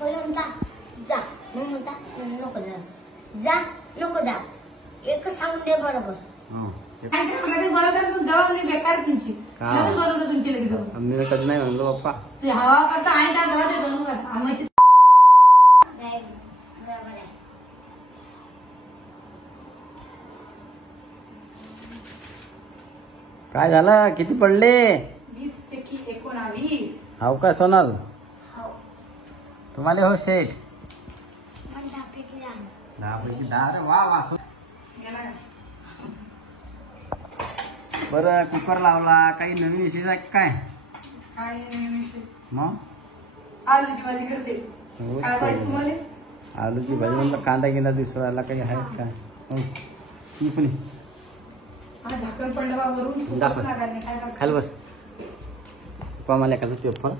पहिले म्हणता जा, मग म्हणता नको जा, जा नको जा, एकच सांगून दे बरोबर. लगेच बोलायचं तू जाऊ मी बेकार तुमची लगेच बोलवतो तुमची लगेच जाऊ. आम्ही कधी नाही म्हणलो पप्पा. ते हवा करता आहे का जरा ते बनवून करता आम्ही बरोबर आहे. काय झालं? किती पडले? 20 पैकी 19. हाव का सोनल? हो तुम्हाला हो शेठ? मला 10 पैकी 10. 10 पैकी 10. अरे वा वा. गेला का? बरं कुकर लावला, काही नवीन विशेष आहे काय? काय विषय मग आलूची भाजी करते. काय पाहिजे तुम्हाला? आलूची भाजी म्हणलं कांदा गिंदा दिसू राहिला, काही आहेच काय? ती पण झाकण पडलं बा वरून दाखव. खाली बस. पप्पा मला एखादं पेपर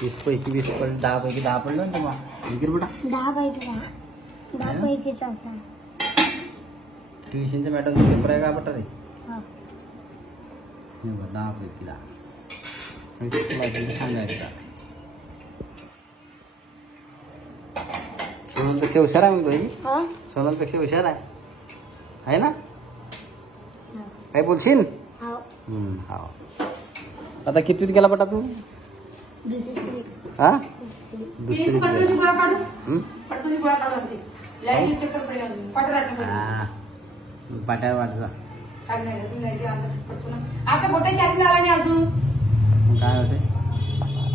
20 पैकी 20 पडलं, 10 पैकी 10 पडलं ना तुम्हाला. विकीर बेटा 10 पैकी 10. 10 पैकी 14. ट्युशनच्या मॅडमचा पेपर आहे का बेटा रे? हो 10 पैकी 10. तुला सांगायचं सोनलपेक्षा हुशार आहे म्हणतो ही. हो सोनलपेक्षा हुशार आहे ना? काय बोलशील? हो हा. आता कितवीत गेला बेटा तू? दुसरी हा पटकन दुसरी. गोळा काढू पटकन गोळा काढू लाईट चक्कर पडेल पटराट पाट्या वाटचा काय नाही तुम्ही लाईट आणलं आता मोठे चार्जिंग लावा नाही अजून काय होते?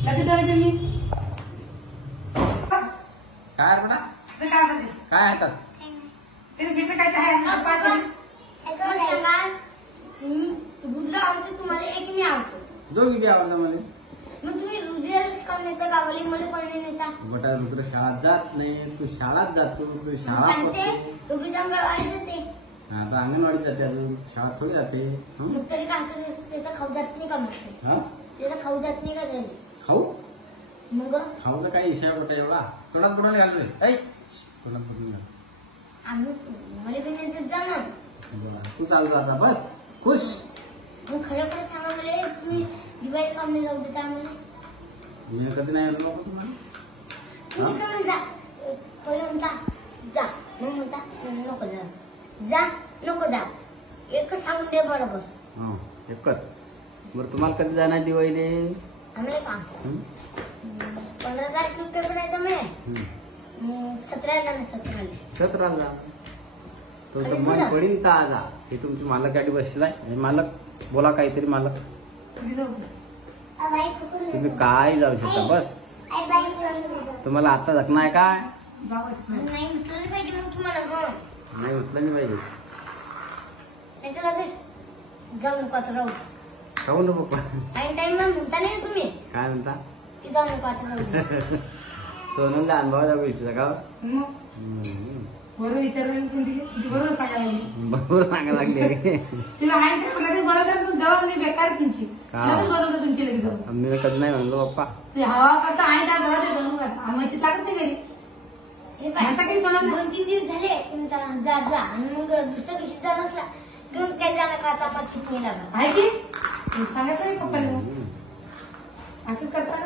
लगेच जाऊ तुम्ही काय बेटा ते काय करते काय आहे? ते भेटलं काय काय पाच सांगा. रुद्र आवडते तुम्हाला, एक मी आवडतो. दोघी बी आवडतं मला. मग तुम्ही रुद्रालाच काम नेता गावाली, मला पण नेता. बेटा रुद्र शाळात जात नाही, तू शाळात जातो. तू शाळा सांगते करतो. दोघी जण गावाला जाते. आता अंगणवाडीत जाते, अजून शाळा थोडी जाते. मग तरी काय त्याचा खाऊ जात नाही का? मग हा त्याचा खाऊ जात नाही का त्याने? खाऊ मग खाऊचा काही इशारा बेटा एवढा तोंडात कुणाला घालतोय? तोंडात कुठून घाल. आम्ही मला पण नेतात जा ना. तू चालू आता बस खुश. मग खरं खरं सांगा मला, तुम्ही दिवाळी काम नाही जाऊ देता आम्हाला? मी कधी नाही आलो तुम्हाला. तुम्ही समजा जा, पहिले म्हणता जा, मग म्हणता नको जा, जा नको जा, एकच सांगून दे बरोबर. हो एकच. बरं तुम्हाला कधी जाणार दिवाळीले? आम्हाला का 15 तारखेला पेपर आहे तुम्ही 17ला ना 17ला जा. तुमचं मन पडीन तर आजा. हे तुमची मालक गाडी बसलाय. मालक बोला काहीतरी. मालक तुम्ही काय जाऊ शकता बस. तुम्हाला आता जखना आहे काय? नाही म्हटलं पाहिजे मग तुम्हाला. नाही म्हटलं नाही पाहिजे. नाही तर लगेच जाऊ नको आता राहू. खाऊ ना पप्पा. टाइम टाइमला म्हणता नाही तुम्ही काय म्हणता? की जाऊ नको आता राहू. सोनूला अनुभव जाऊ इच्छिता का? बरोबर विचारलं बरोबर सांगायला बरोबर सांगायला लागले. तुला आहे का लगेच बोलायचं तू जाऊ मी बेकार तुमची लगेच बोलवतो तुमची लगेच जाऊ. आम्ही कधी नाही म्हणलो पप्पा. ते हवा करता आहे का जरा ते बनवून करता आम्ही लागत नाही घरी. हे पाय, आता काही सोना 2-3 दिवस झाले तुम्ही जा जा आणि मग दुसऱ्या दिवशी जा नसला घेऊन काय जाणार का? आता मग चित नाही लागत आहे की सांगत नाही पप्पाला असंच करता ना.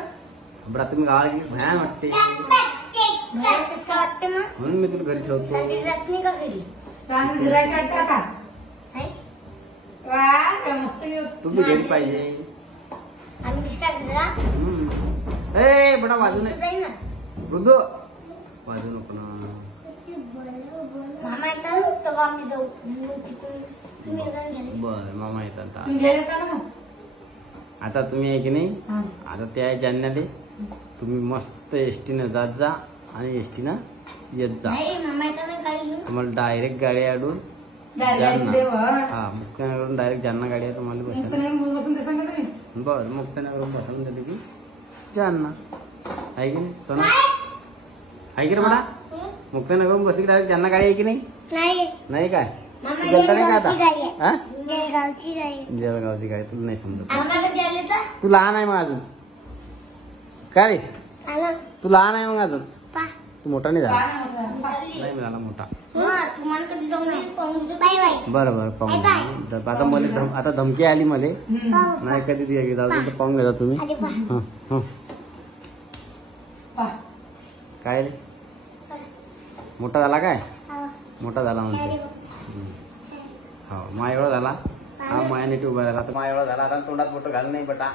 बरं तुम्ही गावाला गेली भयान वाटते. मला कसं काय वाटते मग? म्हणून मी तुला घरी ठेवतो. संडे रात नाही का घरी? चांगलं गिरायक काढता का? आहे? वा काय मस्त तुम्ही घरी पाहिजे. आणि कसं काय घरा? ए बेटा वाजू नये. जाईल ना. मृदू वाजू नको ना. मामा येतात तेव्हा आम्ही जाऊ. मग तिकडून तुम्ही जाऊन घ्या. बर मामा येतात आता. तुम्ही घ्यायला का ना आता तुम्ही आहे की नाही. मग आता ते आहे जालन्याले. तुम्ही मस्त एसटीनं जात जा आणि एसटीनं येत जा. नाही मामा येतात ना गाडी घेऊन. तुम्हाला डायरेक्ट गाडी आडून हा मुक्तानगरवरून डायरेक्ट जालना गाडी आहे तुम्हाला बसायला. बसून ते सांगत नाही. बरं मुक्तानगरवरून बसवून देते की जालना आहे की नाही सोना? आहे की रे बेटा? मुक्तानगरवरून बसली की डायरेक्ट जालना गाडी आहे की नाही? नाही काय? मामा जलता नाही का आता? गाडी आहे. हा जळगावची गाडी. जळगावची गाडी तुला नाही समजत. आम्हाला द्यायला तर तू लहान आहे मग अजून. काय रे आलं तू लहान आहे मग अजून. पा तू मोठा नाही झाला. चालली. नाही मिळाला मोठा. मग तुम्हाला कधी जाऊन बाय बाय. बरं बरं पाहून आता मला आता धमकी आली मला. नाही कधी ती जाऊ तर पाहून घ्या तुम्ही. अरे वा. हं, हं. पहा. काय रे मोठा झाला काय हा. मोठा झाला अरे म्हणते बा. हो मा एवढा झाला हा माया नीट उभा झाला तर मा एवढा झाला आता तोंडात बोट घाल नाही बटा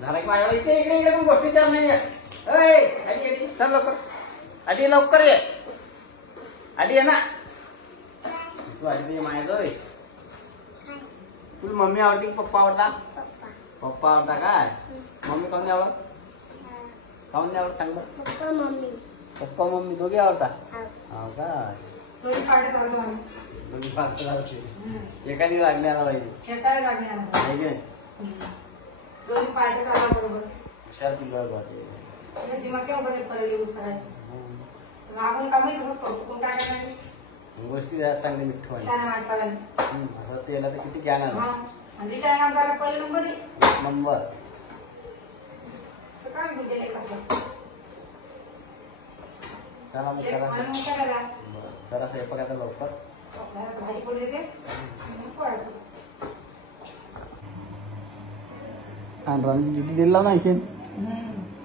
झाला की मा एवढा इकडे इकडे इकडे तू गोष्टी चाल नाही आधी चल लवकर आधी लवकर ये आधी ये ना तू आधी माया जाऊ तुला मम्मी आवडती की पप्पा आवडता पप्पा. पप्पा आवडता काय मम्मी काऊन नाही आवडत काऊन नाही आवडत सांग बरं पप्पा मम्मी. पप्पा मम्मी दोघी आवडता हा. हो काय दोन्ही पार्टी चालतो आम्ही. दोन्ही पाच लावते एखादी लागण्याला पाहिजे एकाला लागणार आमचा. आहे की नाही दोन्ही पार्टी चालला बरोबर. हुशार पिल्ला होते हे दिमाग केव्हा बदल पडेल यूज करायचं. आपण का माहिती मस्त करतो. कोण काय करणार नाही. गोष्टी जरा चांगली मिठ्ठ छान माणसाला. असं तेला तर किती ज्ञान आलं हा. आणि काय आम्हाला पहिलं नंबर आहे. नंबर काय म्हणजे लेकराचं. चला मग एक करा माणूस मग करायला. बरं. जरा स्वयंपाक आता लवकर आपल्याला भाजी पोळी देते. आणि मग पोळायचं. आणि राणी ड्युटी दिला नाही की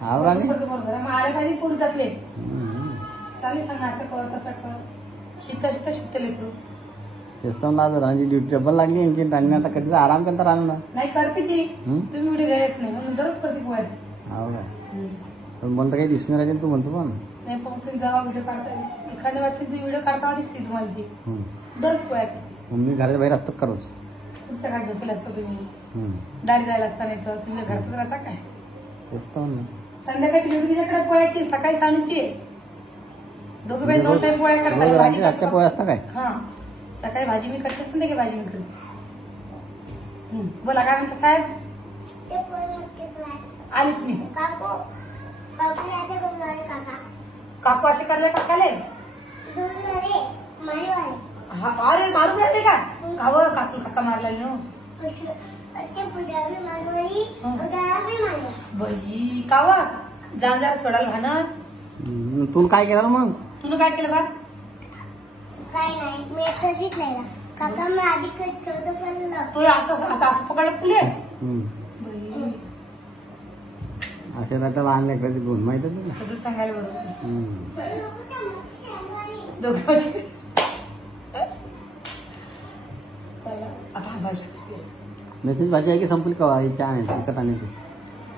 हा राणी बरोबर. मग आले पाहिजे पोरी जातले. चालेल सांग असं कर तसं कर. शिकता शिकता शिकते लेकरू. तेच तर ना राणी ड्युटी डबल लागली आणखी राणी आता कधी आराम करता राहणार नाही करते ती. तुम्ही व्हिडिओ घ्यायच नाही म्हणून दररोज करते पोळ्यात. हो काय पण मला तर काही दिसून राहिले तू म्हणतो पण नाही पण तुम्ही जेव्हा व्हिडिओ काढता एखाद्या वाटते तुम्ही व्हिडिओ काढता दिसते तुम्हाला ती दररोज पोळ्यात. मी घराच्या बाहेर असतो का रोज पुढच्या घरात झोपेल असतं तुम्ही. दारी जायला असता नाही तर तुम्ही घरातच राहता काय. तेच तर म्हणलं. संध्याकाळची व्हिडिओ तिच्याकडे पोळ्याची सकाळी सानूची आहे. दोघं बाई दोन टाइम पोळ्या रोज करतात. रात्री भाजी रातच्या पोळ्या असता काय हा सकाळी भाजी मी करते संध्याकाळी भाजी मी करते. बोला काय म्हणता साहेब. ते पोरं किती आहे? आलीच मी. काकू. काकू याचे कोण आहे काका? काकू असे करले काकाले. दूध रे. माळीवाले. हा अरे मारून राहिले का गावं काकू काका मारला ना. ते पुजारी मारवाडी. उद्याला बी मारवा. बाई कावा जाण जरा सोडायला भाणार. तू काय केलं मग तुला काय केलं बा. काय नाही मी कधीच नाही काका मी आधी चौदा पडलं. तू असं असं असं असं पकडलं तुले. बाई, असे तर लहान लेकराची गुण माहित आहे तुला सगळं सांगायला बरोबर. दोघं आता बस. मेथीची भाजी आहे की संपली का चहा नाही विकत आणायची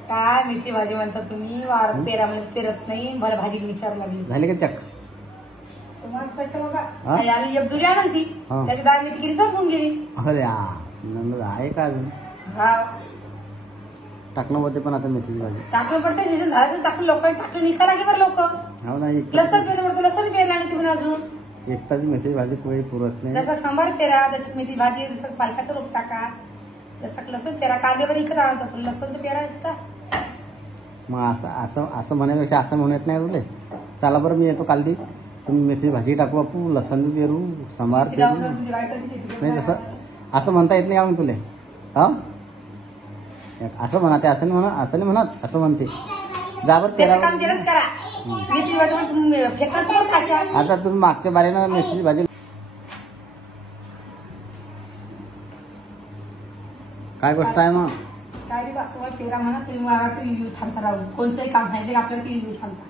काय मेथी भाजी म्हणता तुम्ही. वार पेरामध्ये पेरत नाही मला भाजी विचार लागली. झाली का चक तुम्हाला पटतं हा? बघा. आणि एक जुडी आणल ती हा. त्याची डाळ मेथी गिरी संपून गेली. अरे नंद आहे का अजून हा टाकणं होते पण आता मेथीची भाजी टाकलं पडते सीझन झालं टाकलं लोकांनी टाकलं निघा की बरं लोक. हो ना लसण पेरणं पडतं लसण पेरला आणि तिकडून अजून एकटाची मेथीची भाजी पोळी पुरत नाही जसं सांबार पेरा जशी मेथी भाजी जसं पालकाचं रोप टाका जसं लसण पेरा कांद्यावर इकडे आणतो पण लसण तर पेरा असता. मग असं असं असं म्हणण्यापेक्षा असं म्हणत नाही तुले चला बरं मी येतो काल दी तुम्ही मेथीची भाजी टाकू बापू लसण बी पेरू सांबार पेरू नाही तसं असं म्हणता येत नाही का मग तुले हा असं म्हणा ते असं नाही म्हणा असं नाही म्हणत असं म्हणते जा बरं त्याचं काम तेरा त्यालाच करा. मेथी भाजी फेकत पण कशा. आता तुम्ही मागच्या बारीनं मेथीची भाजी काय गोष्ट आहे मग काय रे बाबा पेरा म्हणा तुम्ही मला टीव्ही थांबता राहून कोणतंही काम सांगितलं की आपल्याला टीव्ही थांबता.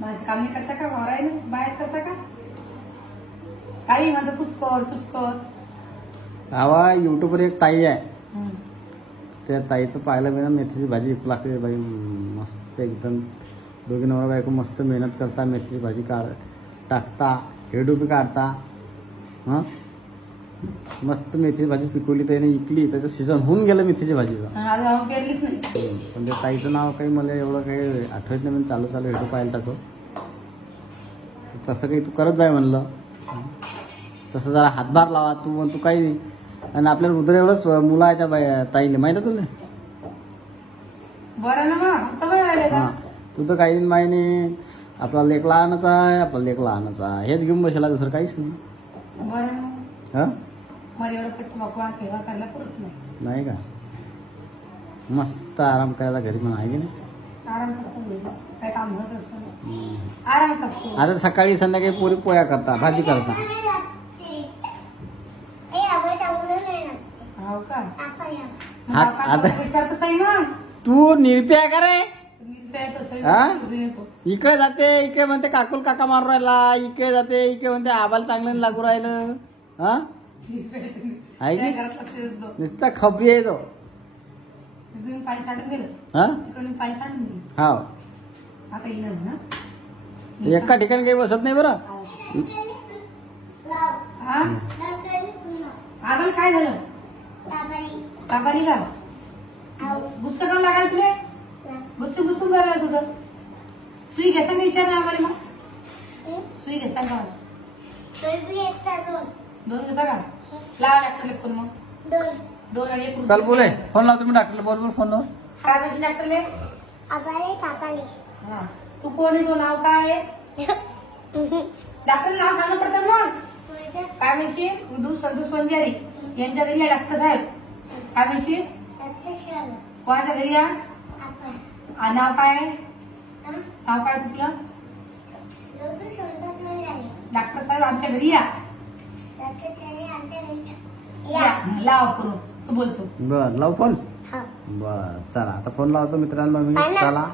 माझं काम नाही करता का वावर आहे ना बाहेर करता का काही म्हणता तूच कर. आवा युट्यूबवर एक ताई आहे त्या ताईचं पाहायला मी ना मेथीची भाजी लागते बाई मस्त एकदम दोघी नवरा बायको मस्त मेहनत करता मेथीची भाजी टाकता हेडू बी काढता हां मस्त मेथीची भाजी पिकवली त्याने इकली त्याचं सीझन होऊन गेलं मेथीची भाजीचं. आज पेरलीच नाही. पण त्या ताईचं नाव काही मला एवढं काही आठवत नाही म्हणून चालू हेडू पाहायला टाकतो तसं काही तू करत जाय म्हणलं तसं जरा हातभार लावा तू काही नाही. आणि आपल्याला उदर एवढंच मुलं आहे त्या ताईने माहिती आहे तुला बरं ना मग बरं हां तू तर काही माहिती आपला लेक लहानच आहे आपला लेक लहानच आहे हेच घेऊन बसला दुसरं काहीच नाही. बरं ना हां मला एवढं पट्ट बापा सेवा करायला पुरत नाही. नाही का मस्त आराम करायला घरी म्हणून आहे की नाही आरामात असतो काय काम होत असतं आरामात असतो. आता सकाळी संध्याकाळी पोरी पोळ्या करता भाजी करता हो का आता विचारत सही मग तू निर्प्या का रे हा? इकडे जाते इकडे म्हणते काकुल काका मारून राहिला, इकडे जाते इकडे म्हणते आबाला चांगलं नाही लागू राहिलं. हा आहे की नुसता खबरी आहे तो. पाणी साठून दिलं हा तिकडून पाणी साठून दिलं. हा आता येणार ना एका ठिकाणी काही बसत नाही बरं. हा आम्हाला काय झालं तापाली का पुस्तकं लागायला तुले बसून बसून करायला तुझं सुई घेसा नाही विचार ना आम्हाला मग सुई घेसा का दोन घेता का लावा डॉक्टरला फोन मग दोन आणि एक चल बोले फोन लावतो मी डॉक्टरला बरोबर फोन लाव. काय म्हणशील डॉक्टरले हा तू कोण आहे तो नाव काय आहे डॉक्टरला नाव सांगणं पडतं मग काय म्हणशील संतोष वंजारी यांच्या घरी या डॉक्टर साहेब काय म्हणशील कोणाच्या घरी या नाव काय आहे नाव काय तुझं डॉक्टर साहेब आमच्या घरी या लाव फोन तू बोलतो. बर लाव फोन. बर चला आता फोन लावतो मित्रांनो मी. चला